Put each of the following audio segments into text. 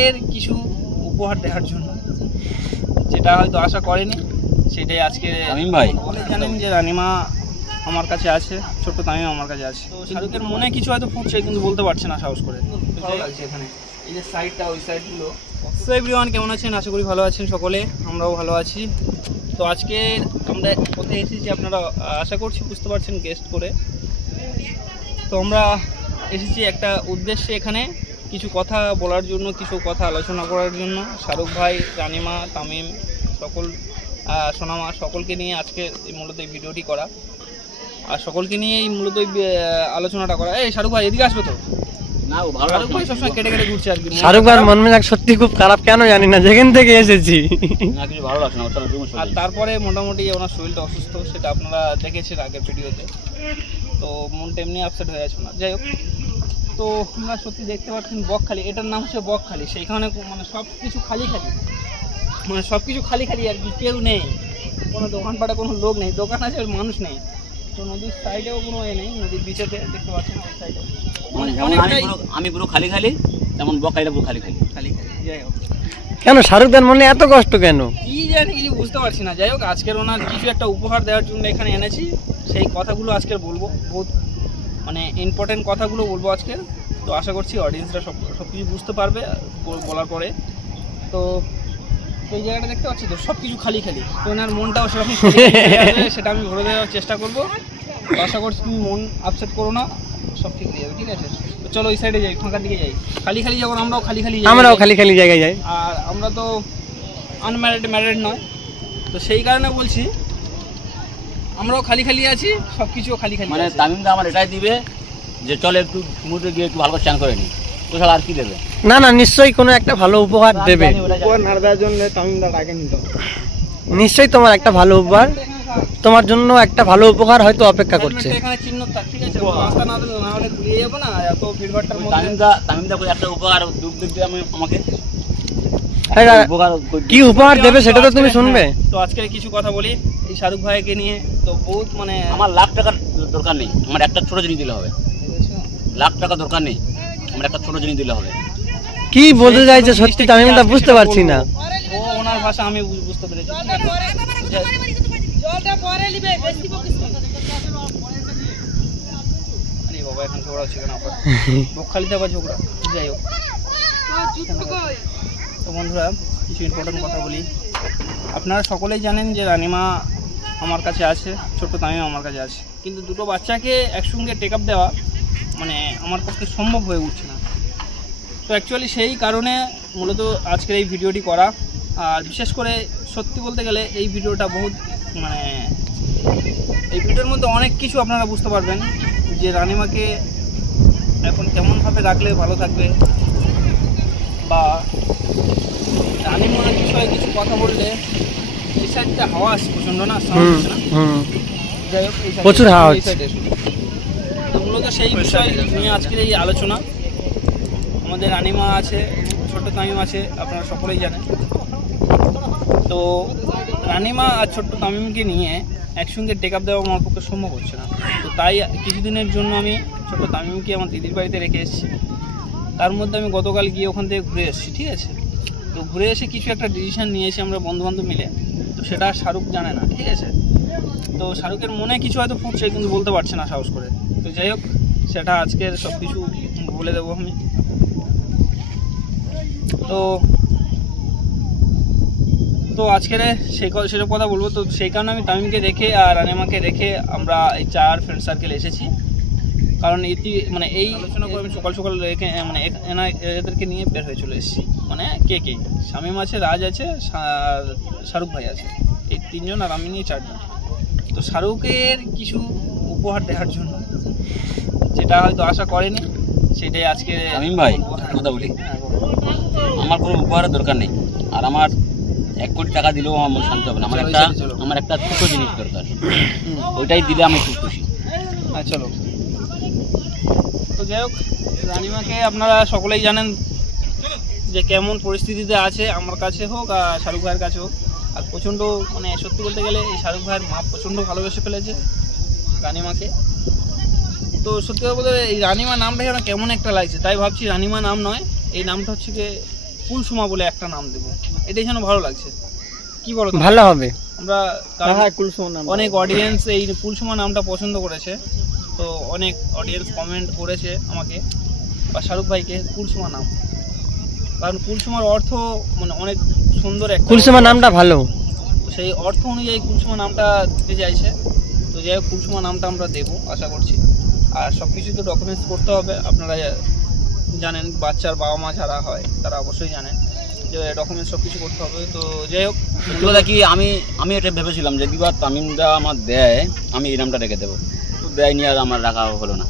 এর কিছু উপহার দেওয়ার জন্য, যেটা হয়তো আশা করেনি, সেটাই আজকে তামিম ভাই জানেন যে রানিমা আমার কাছে আছে, ছোট্ট তামিম আমার কাছে আছে। তো শাহরুখের মনে কিছু হয়তো ফুটছে, কিন্তু বলতে পারছে না সাহস করে। ভালো লাগছে এখানে এই যে সাইডটা, ওই সাইডগুলো। সো এভরিওয়ান, কেমন আছেন? আশা করি ভালো আছেন সকলে, আমরাও ভালো আছি। তো আজকে আমরা কোথায় এসেছি আপনারা আশা করছি বুঝতে পারছেন, গেস্ট করে। তো আমরা এসেছি একটা উদ্দেশ্যে, এখানে কিছু কথা বলার জন্য, কিছু কথা আলোচনা করার জন্য। শাহরুখ ভাই, রানিমা, তামিম, সকল সোনামা, সকলকে নিয়ে আজকে মূলত এই ভিডিওটি করা, আর সকলকে নিয়ে এই মূলত আলোচনাটা করা। এই শাহরুখ ভাই এদিকে আসবে তো? না, শাহরুখ ভাই সবসময় কেটে কেটে ঘুরছে আর কি। শাহরুখ ভাইয়ের মন মেজাজ সত্যি খুব খারাপ, কেন জানি না, যেখান থেকে এসেছি না কিছু ভালো লাগছে না। আর তারপরে মোটামুটি ওনার শরীরটা অসুস্থ, সেটা আপনারা দেখেছেন আগের ভিডিওতে। তো মনটা এমনি আপসেট হয়ে আছে না, যাই হোক। তো আমরা সত্যি দেখতে পাচ্ছেন বকখালি, এটার নাম হচ্ছে বকখালি। সেইখানে মানে সব কিছু খালি খালি, মানে সব কিছু খালি খালি আর কি, কেউ নেই, কোনো দোকানপাটে কোনো লোক নেই, দোকান আছে মানুষ নেই। তো নদীর সাইডেও কোনো এ নেই, নদীর বিচেতে দেখতে পাচ্ছেন ওই সাইডে আমি পুরো খালি খালি, তেমন বকখালিটা পুরো খালি খালি খালি খালি। যাই হোক, কেন শাহরুখ খান মনে এত কষ্ট কেন কি জানি, কিছু বুঝতে পারছি না। যাই হোক, আজকের ওনার কিছু একটা উপহার দেওয়ার জন্য এখানে এনেছি, সেই কথাগুলো আজকের বলবো, বহুত মানে ইম্পর্টেন্ট কথাগুলো বলবো আজকের। তো আশা করছি অডিয়েন্সরা সব কিছু বুঝতে পারবে বলার পরে। তো এই জায়গাটা দেখতে পাচ্ছি তো সব কিছু খালি খালি, তো ওনার মনটাও সেরকম সেটা আমি ভরে দেওয়ার চেষ্টা করবো। তো আশা করছি তুমি মন আপসেট করো না, সব ঠিক হয়ে যাবে, ঠিক আছে? তো চলো ওই সাইডে যাই, ফাঁকার দিকে যাই। খালি খালি যখন আমরাও খালি খালি জায়গায় যাই, আর আমরা তো ম্যারিড নয়, তো সেই কারণে বলছি আমরাও খালি খালি আছি, সব কিছু খালি খালি। মানে তামিমদা আমার এটাই দিবে যে চলে একটু সমুদ্রে গিয়ে একটু ভালো করে চান করে নি, তো আর কি দেবে? না না, নিশ্চয়ই কোনো একটা ভালো উপহার দেবে। উপহার না দেওয়ার জন্য তামিমদা ডাকে নিত, নিশ্চয়ই তোমার একটা ভালো উপহার, তোমার জন্য একটা ভালো উপহার হয়তো অপেক্ষা করছে। এখানে চিহ্ন থাক, ঠিক আছে? রাস্তা না দিলে না হলে ঘুরিয়ে যাবো না, এত ভিড়ভাড়টার মধ্যে। তামিমদা করে একটা উপহার দুধ দিয়ে আমাকে কি উপহার দেবে সেটা তো তুমি শুনবে। তো আজকে কিছু কথা বলি এই শাহরুখ ভাইকে নিয়ে। তো বহুত মানে আমার লাখ টাকার দরকার নেই, আমার একটা ছোট জিনিস দিলে হবে। লাখ টাকা দরকার নেই, আমার একটা ছোট জিনিস দিলে হবে। কি বলতে চাইছে সত্যি তামিমদা বুঝতে পারছি না। ও ওনার ভাষা আমি বুঝতে পেরেছি। আরে বাবা, এখন ঝগড়া হচ্ছে কেন আপনার? বকখালিতে আবার ঝগড়া। যাই হোক, তো বন্ধুরা কিছু ইম্পর্টেন্ট কথা বলি। আপনারা সকলেই জানেন যে রানিমা আমার কাছে আছে, ছোট্ট তামিম আমার কাছে আছে, কিন্তু দুটো বাচ্চাকে একসঙ্গে টেক আপ দেওয়া মানে আমার পক্ষে সম্ভব হয়ে উঠছে না। তো অ্যাকচুয়ালি সেই কারণে মূলত আজকের এই ভিডিওটি করা। আর বিশেষ করে সত্যি বলতে গেলে এই ভিডিওটা বহুত মানে এই ভিডিওর মধ্যে অনেক কিছু আপনারা বুঝতে পারবেন, যে রানিমাকে এখন কেমনভাবে রাখলে ভালো থাকবে, বা রানিমার বিষয়ে কিছু কথা বললে। এই সাইডটা হাওয়া আসছে প্রচণ্ড, না যাই হোক প্রচুর হাওয়া এই সাইডে। তো মূলত সেই বিষয় নিয়ে আজকের এই আলোচনা। আমাদের রানিমা আছে, ছোট্ট তামিম আছে, আপনারা সকলেই জানেন। তো রানিমা আর ছোট্ট তামিমকে নিয়ে একসঙ্গে টেক আপ দেওয়া আমার পক্ষে সম্ভব হচ্ছে না। তো তাই কিছুদিনের জন্য আমি ছোট্ট তামিমকে আমার দিদির বাড়িতে রেখে এসেছি। তার মধ্যে আমি গতকাল গিয়ে ওখান থেকে ঘুরে এসেছি, ঠিক আছে? তো ঘুরে এসে কিছু একটা ডিসিশন নিয়েছি আমরা বন্ধুবান্ধব মিলে। তো সেটা শাহরুখ জানে না, ঠিক আছে? তো শাহরুখের মনে কিছু হয়তো ফুটছে, কিন্তু বলতে পারছে না সাহস করে। তো যাই হোক, সেটা আজকের সব কিছু বলে দেবো আমি। তো আজকের সেসব কথা বলবো। তো সেই কারণে আমি তামিমকে রেখে আর রানিমাকে রেখে আমরা এই 4 ফ্রেন্ড সার্কেল এসেছি। কারণ মানে এই আলোচনা করে আমি সকাল সকাল রেখে মানে এদেরকে নিয়ে বের হয়ে চলে এসেছি। মানে কে শামীম আছে, রাজ আছে, শাহরুখ ভাই আছে, এই 3 জন, আর আমি নিয়ে 4 জন। তো শাহরুখের কিছু উপহার দেওয়ার জন্য, যেটা হয়তো আশা করেনি, সেটাই আজকে। তামিম ভাই কথা বলি, আমার কোনো উপহারের দরকার নেই, আর আমার 1 কোটি টাকা দিলেও আমার মন শান্ত হবে না। আমার একটা ছোট জিনিস দরকার, ওইটাই দিলে আমি খুব খুশি। চলো, তো যাই হোক, রানিমাকে আপনারা সকলেই জানেন যে কেমন পরিস্থিতিতে আছে, আমার কাছে হোক আর শাহরুখ ভাইয়ের কাছে হোক। আর প্রচণ্ড মানে সত্যি বলতে গেলে এই শাহরুখ ভাইয়ের মা প্রচণ্ড ভালোবেসে ফেলেছে রানিমাকে। তো সত্যি কথা বলতে এই রানিমা নামটা যেন কেমন একটা লাগছে, তাই ভাবছি রানিমা নাম নয়, এই নামটা হচ্ছে গিয়ে কুলসুমা বলে একটা নাম দেবো, এটাই যেন ভালো লাগছে। কি বলো? ভালো হবে। আমরা কুলসুমা নাম অনেক অডিয়েন্স এই কুলসুমা নামটা পছন্দ করেছে, তো অনেক অডিয়েন্স কমেন্ট করেছে আমাকে বা শাহরুখ ভাইকে কুলসুমা নাম, কারণ কুলসুমার অর্থ মানে অনেক সুন্দর একটা কুলসুমা নামটা ভালো, সেই অর্থ অনুযায়ী কুলসুমা নামটা দিতে চাইছে। তো যাই হোক কুলসুমা নামটা আমরা দেবো আশা করছি। আর সব কিছু তো ডকুমেন্টস করতে হবে, আপনারা জানেন বাচ্চার বাবা মা যারা হয় তারা অবশ্যই জানেন যে ডকুমেন্টস সব কিছু করতে হবে। তো যাই হোক কথা কি আমি এটা ভেবেছিলাম যে দিবা তামিমদা আমার দেয় আমি এই নামটা রেখে দেবো, তো দেয়নি আর আমার রাখা হলো না।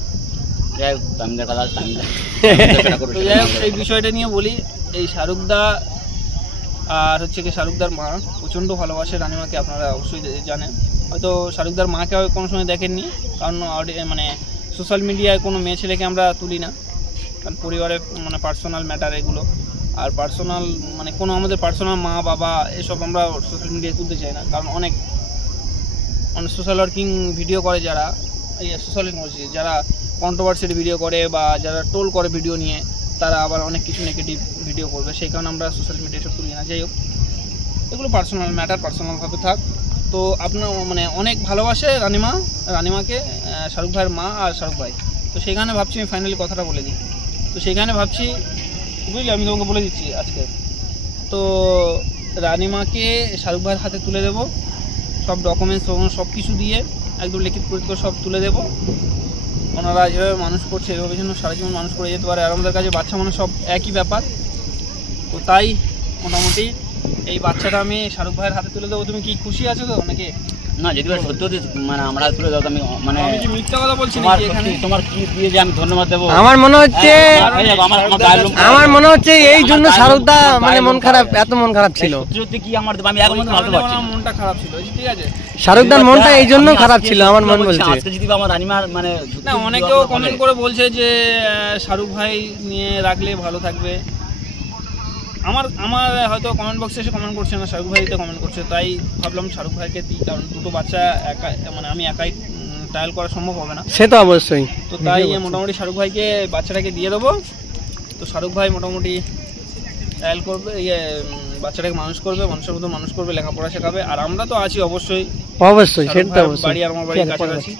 যাই হোক তামিমদার কথা তামিমদা। তো যাই হোক এই বিষয়টা নিয়ে বলি, এই শাহরুখদা আর হচ্ছে কি শাহরুখদার মা প্রচণ্ড ভালোবাসে রানিমাকে, আপনারা অবশ্যই জানেন। হয়তো শাহরুখদার মাকে কোনো সময় দেখেননি, কারণ মানে সোশ্যাল মিডিয়ায় কোনো মেয়ে ছেলেকে আমরা তুলি না, কারণ পরিবারের মানে পার্সোনাল ম্যাটার এগুলো, আর পার্সোনাল মানে কোনো আমাদের পার্সোনাল মা বাবা এসব আমরা সোশ্যাল মিডিয়ায় তুলতে চাই না, কারণ অনেক মানে সোশ্যাল ওয়ার্কিং ভিডিও করে যারা, এই সোশ্যাল ওয়ার্কিং যারা কন্ট্রোভার্সির ভিডিও করে বা যারা টোল করে ভিডিও নিয়ে, তারা আবার অনেক কিছু নেগেটিভ ভিডিও করবে, সেই কারণে আমরা সোশ্যাল মিডিয়ায় সব তুলি না। যাই হোক এগুলো পার্সোনাল ম্যাটার, পার্সোনালভাবে থাক। তো আপনার মানে অনেক ভালোবাসে রানিমাকে শাহরুখ ভাইয়ের মা আর শাহরুখ ভাই। তো সেখানে ভাবছি আমি ফাইনালি কথাটা বলে দিই, তো সেখানে ভাবছি বুঝলি আমি তোমাকে বলে দিচ্ছি আজকে, তো রানিমাকে শাহরুখ ভাইয়ের হাতে তুলে দেবো, সব ডকুমেন্টস সব কিছু দিয়ে একদম লিখিত পরীক্ষা সব তুলে দেবো। ওনারা যেভাবে মানুষ করছে এভাবে যেন সারা জীবন মানুষ করে যেতে পারে, আর আমাদের কাছে বাচ্চা মানুষ সব একই ব্যাপার। তো তাই মোটামুটি এই বাচ্চাটা আমি শাহরুখ ভাইয়ের হাতে তুলে দেবো। তুমি কি খুশি আছো তো নাকি? না যদি সত্যি মানে আমরা তুলে দাও আমি মানে আমি কি মিথ্যা কথা বলছি তোমার এখানে? তোমার কি দিয়ে যে আমি ধন্যবাদ দেবো? আমার মনে হচ্ছে এই জন্য শাহরুখদা মানে মন খারাপ, এত মন খারাপ ছিল। সত্যি কি আমার আমি এখন ভাবতে পারছি না। মনটা খারাপ ছিল, ঠিক আছে। শাহরুখদার মনটা এই জন্য খারাপ ছিল আমার মন বলছে। আজকে যদি আমার রানিমার মানে না অনেকেও কমেন্ট করে বলছে যে শাহরুখ ভাই নিয়ে রাখলে ভালো থাকবে। আমার হয়তো কমেন্ট বক্সে এসে কমেন্ট করছে না, শাহরুখ ভাইতে কমেন্ট করছে, তাই ভাবলাম শাহরুখ ভাইকে দিই, কারণ দুটো বাচ্চা একা মানে আমি একাই ট্রায়াল করা সম্ভব হবে না, সে তো অবশ্যই। তো তাই মোটামুটি শাহরুখ ভাইকে বাচ্চাটাকে দিয়ে দেবো। তো শাহরুখ ভাই মোটামুটি ট্রায়াল করবে, বাচ্চাটাকে মানুষ করবে, মানুষের মতো মানুষ করবে, লেখাপড়া শেখাবে, আর আমরা তো আছি অবশ্যই সেটা অবশ্যই, বাড়ি আর আমার বাড়ির কাছাকাছি।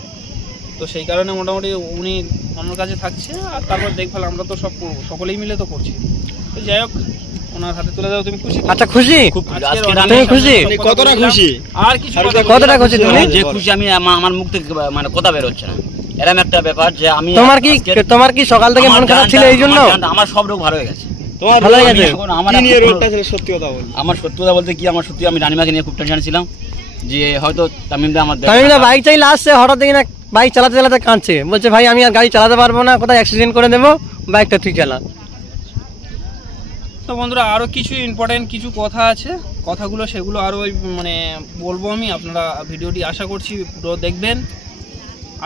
তো সেই কারণে মোটামুটি উনি আমার কাছে থাকছে, আর তারপর দেখভাল আমরা তো সব সকলেই মিলে তো করছি। তো যাই হোক ওনার হাতে তুলে দাও। তুমি খুশি? আচ্ছা খুশি, খুব তুমি খুশি? কতটা খুশি? আর কিছু কতটা খুশি তুমি? যে খুশি আমি আমার মুখ থেকে মানে কথা বের হচ্ছে না, এরকম একটা ব্যাপার যে আমি তোমার কি সকাল থেকে মন খারাপ ছিল এই জন্য? আমার সব রোগ ভালো হয়ে গেছে। ভালো হয়ে গেছে? সত্যি কথা বলতে কি আমার সত্যি আমি রানিমাকে নিয়ে খুব টেনশন ছিলাম যে হয়তো তামিমদা বাইক চাইলে আসছে, হঠাৎ দেখি না বাইক চালাতে চালাতে কাঁদছে, বলছে ভাই আমি আর গাড়ি চালাতে পারবো না, কোথায় অ্যাক্সিডেন্ট করে দেবো, বাইকটা তুই চালা। তো বন্ধুরা আরও কিছু ইম্পর্টেন্ট কিছু কথা আছে, কথাগুলো সেগুলো আরও মানে বলবো আমি, আপনারা ভিডিওটি আশা করছি পুরো দেখবেন,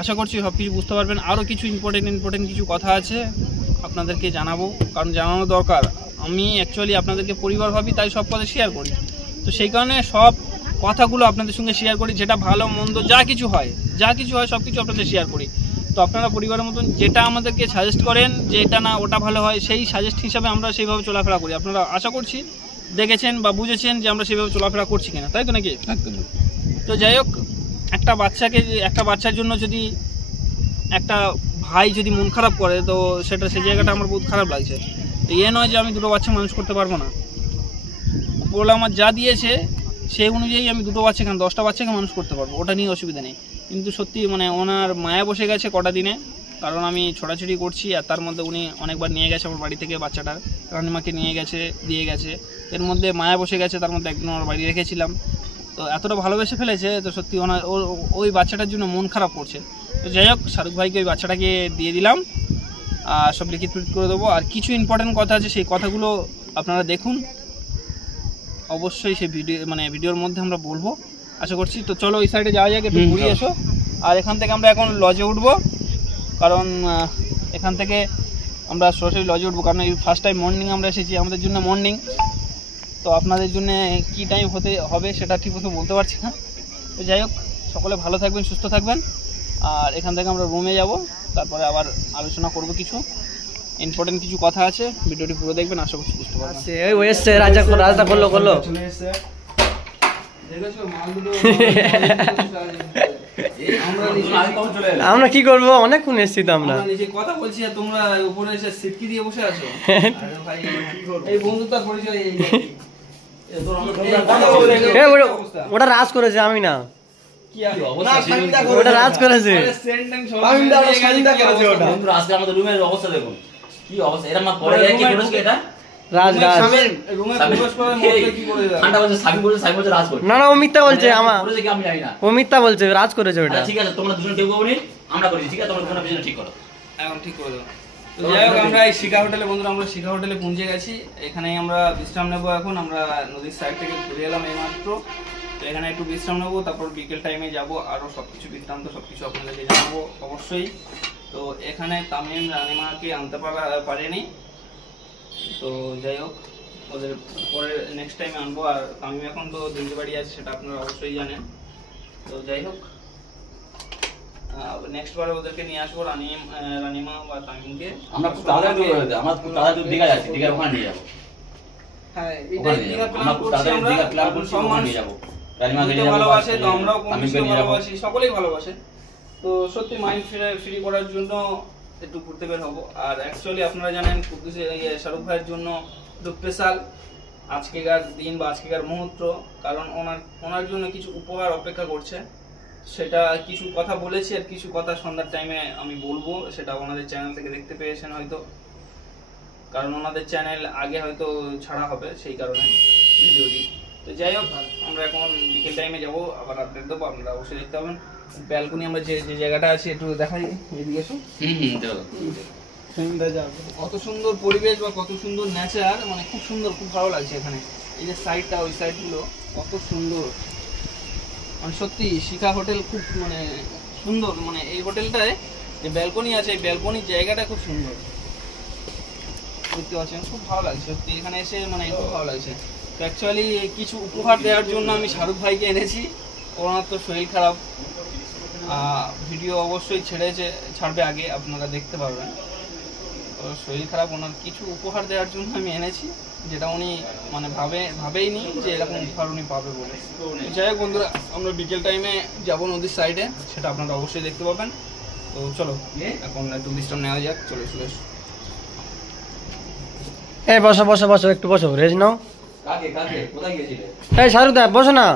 আশা করছি সব কিছু বুঝতে পারবেন। আরও কিছু ইম্পর্টেন্ট কিছু কথা আছে আপনাদেরকে জানাবো, কারণ জানানো দরকার। আমি অ্যাকচুয়ালি আপনাদেরকে পরিবার ভাবি, তাই সব কথা শেয়ার করি। তো সেই কারণে সব কথাগুলো আপনাদের সঙ্গে শেয়ার করি, যেটা ভালো মন্দ যা কিছু হয় সব কিছু আপনাদের শেয়ার করি। তো আপনারা পরিবারের মতন যেটা আমাদেরকে সাজেস্ট করেন যে এটা না ওটা ভালো হয়, সেই সাজেস্ট হিসাবে আমরা সেইভাবে চলাফেরা করি। আপনারা আশা করছি দেখেছেন বা বুঝেছেন যে আমরা সেইভাবে চলাফেরা করছি কিনা, তাই তো নাকি? তো যাই হোক একটা বাচ্চার জন্য যদি একটা ভাই যদি মন খারাপ করে, তো সেই জায়গাটা আমার বহুত খারাপ লাগছে। তো নয় যে আমি দুটো বাচ্চা মানুষ করতে পারবো না, বলে আমার যা দিয়েছে সেই অনুযায়ী আমি দুটো বাচ্চা কেন 10টা বাচ্চাকে মানুষ করতে পারবো, ওটা নিয়ে অসুবিধা নেই। কিন্তু সত্যি মানে ওনার মায়া বসে গেছে কটা দিনে, কারণ আমি ছোটাছুটি করছি, আর তার মধ্যে উনি অনেকবার নিয়ে গেছে আমার বাড়ি থেকে বাচ্চাটা, রানিমাকে নিয়ে গেছে দিয়ে গেছে, এর মধ্যে মায়া বসে গেছে। তার মধ্যে একদিন আমার বাড়ি রেখেছিলাম, তো এতটা ভালোবেসে ফেলেছে, তো সত্যি ওনার ওই বাচ্চাটার জন্য মন খারাপ করছে। তো যাই হোক শাহরুখ ভাইকে ওই বাচ্চাটাকে দিয়ে দিলাম, আর সব লিখিত করে দেবো। আর কিছু ইম্পর্টেন্ট কথা আছে, সেই কথাগুলো আপনারা দেখুন অবশ্যই, সেই ভিডিওর মধ্যে আমরা বলবো আশা করছি। তো চলো ওই সাইডে যাওয়া যাক, একটু ঘুরিয়ে এসো। আর এখান থেকে আমরা এখন লজে উঠবো, কারণ এখান থেকে আমরা সরাসরি লজে উঠবো, কারণ এই ফার্স্ট টাইম মর্নিং আমরা এসেছি, আমাদের জন্য মর্নিং। তো আপনাদের জন্য কি টাইম হবে সেটা ঠিক মতো বলতে পারছি না। তো যাই হোক সকলে ভালো থাকবেন, সুস্থ থাকবেন। আর এখান থেকে আমরা রুমে যাব, তারপরে আবার আলোচনা করব কিছু। ইম্পর্টেন্ট কিছু কথা আছে, ভিডিওটি পুরো দেখবেন, আশা করছি বুঝতে পারবেন। ওই এসছে রাজা করলো চলে এসেছে, দেখেছো মাল দুটো আমরা কি করবো, অনেকক্ষণ এসছি তো আমরা। আমরা নিজে কথা বলছি আর তোমরা উপরে এসে সিটকি দিয়ে বসে আছো। আরে ভাই এই বন্ধুতার পরিচয় এই ওটা রাজ করেছে, আমি না, কি আর ওটা রাজ করেছে। বন্ধুরা আজকে আমাদের রুমের অবস্থা দেখুন কি অবস্থা, এরা মা পরে যায় কি করেছে এটা রাজ রুমে প্রবেশ করার মধ্যে কি করে দাও? ঠান্ডা বলছে সাবি বলছে রাজ করে। না ও মিথ্যা বলছে, করেছে কি আমি জানি না। ও মিথ্যা বলছে, রাজ করেছে ওটা। ঠিক আছে তোমরা দুজন কেউ করবনি, আমরা করেছি, ঠিক আছে তোমরা দুজনে পিছনে ঠিক করো। এখন ঠিক করে দাও। তো যাই হোক, আমরা এই শিখা হোটেলে বন্ধুরা, আমরা শিখা হোটেলে পৌঁছে গেছি। এখানেই আমরা বিশ্রাম নেবো। এখন আমরা নদীর সাইড থেকে ঘুরে এলাম এইমাত্র, তো এখানে একটু বিশ্রাম নেবো, তারপর বিকেল টাইমে যাব, আরও সবকিছু বৃত্তান্ত সবকিছু আপনাদেরকে জানাবো অবশ্যই। তো এখানে তামিম রানিমাকে আনতে পারেনি, তো যাই হোক ওদের পরে নেক্সট টাইমে আনবো। আর তামিম এখন তো দিল্লি বাড়ি আছে, সেটা আপনারা অবশ্যই জানেন। তো যাই হোক নেক্সট বারে ওদেরকে নিয়ে আসবো, রানিমা বা তামিমকে। আমরা খুব তাড়াতাড়ি দীঘা যাচ্ছি, দীঘা ওখানে নিয়ে যাবো। হ্যাঁ, এটাই দীঘা প্ল্যান করছি আমরা। সব মানুষ রানিমাকে নিয়ে যাবো, ভালোবাসে, তো আমরাও কম বেশি ভালোবাসি, সকলেই ভালোবাসে। তো সত্যি মাইন্ড ফ্রি করার জন্য একটু ঘুরতে বের হবো। আর অ্যাকচুয়ালি আপনারা জানেন শাহরুখ ভাইয়ের জন্য একটু স্পেশাল আজকেকার দিন বা আজকেকার মুহূর্ত, কারণ ওনার জন্য কিছু উপহার অপেক্ষা করছে। সেটা কিছু কথা বলেছি আর কিছু কথা সন্ধ্যার টাইমে আমি বলবো, সেটা ওনাদের চ্যানেল থেকে দেখতে পেয়েছেন হয়তো, কারণ ওনাদের চ্যানেল আগে হয়তো ছাড়া হবে সেই কারণে ভিডিওটি। তো যাই হোক, আমরা এখন বিকেল টাইমে যাবো, আবার আপডেট দেবো, আপনারা অবশ্যই দেখতে পাবেন। ব্যালকনি আমরা যে জায়গাটা আছে একটু দেখাই, এদিকে এসো। কত সুন্দর পরিবেশ বা কত সুন্দর নেচার, মানে খুব সুন্দর, খুব ভালো লাগছে এখানে। এই যে সাইডটা, ওই সাইডগুলো কত সুন্দর, মানে সত্যি শিখা হোটেল খুব মানে সুন্দর। মানে এই হোটেলটায় যে ব্যালকনি আছে, এই ব্যালকনির জায়গাটা খুব সুন্দর, দেখতে পাচ্ছেন, খুব ভালো লাগছে সত্যি এখানে এসে, মানে খুব ভালো লাগছে। তো অ্যাকচুয়ালি কিছু উপহার দেওয়ার জন্য আমি শাহরুখ ভাইকে এনেছি। ওনার তো শরীর খারাপ, ভিডিও অবশ্যই ছাড়বে আগে, আপনারা দেখতে পারবেন। তো শরীর খারাপ, ওনার কিছু উপহার দেওয়ার জন্য আমি এনেছি, যেটা উনি মানে ভাবেইনি যে এরকম উপহার উনি পাবে বলে। যাই হোক বন্ধুরা, আমরা বিকেল টাইমে যাবো নদীর সাইডে, সেটা আপনারা অবশ্যই দেখতে পাবেন। তো চলো এখন একটু বিশ্রাম নেওয়া যাক, চলে এসো। এই বসো একটু বসো, রেজ নাও। কাকে কোথায় গিয়েছিলে? এই শাহরুখ দা বসো না।